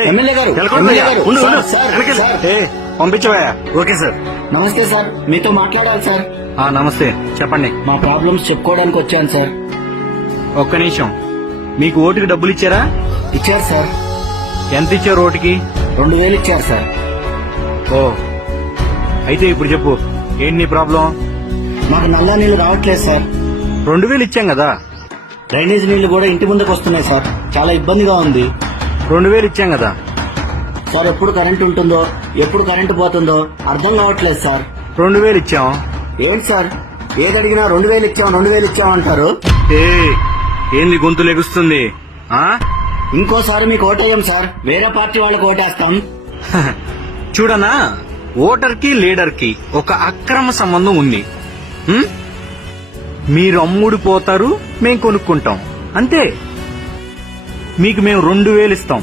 MLA గారు, MLA గారు. Sir, sir. పంపించవా? Okay sir. నమస్తే సార్, మీతో మాట్లాడాలి సార్. నమస్తే, చెప్పండి. మా ప్రాబ్లమ్స్ చెప్పుకోవడానికి వచ్చాను సార్. ఒక్క నిమిషం. మీకు ఓటుకి డబ్బులు ఇచ్చారా? ఇచ్చారు సార్. ఎంత ఇచ్చారు ఓటుకి? 2000 ఇచ్చారు సార్. ఓ, అయితే ఇప్పుడు చెప్పు, ఏంటి నీ ప్రాబ్లం? మాకు నల్లా నీళ్లు రావట్లేదు సార్. 2000 ఇచ్చాం కదా. డ్రైనేజ్ నీళ్లు కూడా ఇంటి ముందుకు వస్తున్నాయి సార్. చాలా ఇబ్బందిగా ఉంది. 2000 ఇచ్చాం కదా. సార్, ఎప్పుడు కరెంట్ ఉంటుందో ఎప్పుడు కరెంటు పోతుందో అర్థం కావట్లేదు సార్. 2000 ఇచ్చాం. ఏంటి సార్, ఏది అడిగినా 2000 ఇచ్చాం 2000 ఇచ్చాం అంటారు. ఏంది గొంతు లెగుస్తుంది? ఇంకోసారి మీకు ఓటేయం సార్, వేరే పార్టీ వాళ్ళకి ఓటేస్తాం. చూడనా, ఓటర్ కి లీడర్ కి ఒక అక్రమ సంబంధం ఉంది. మీరు అమ్ముడు పోతారు, మేం కొనుక్కుంటాం, అంతే. మీకు మేము 2000 ఇస్తాం,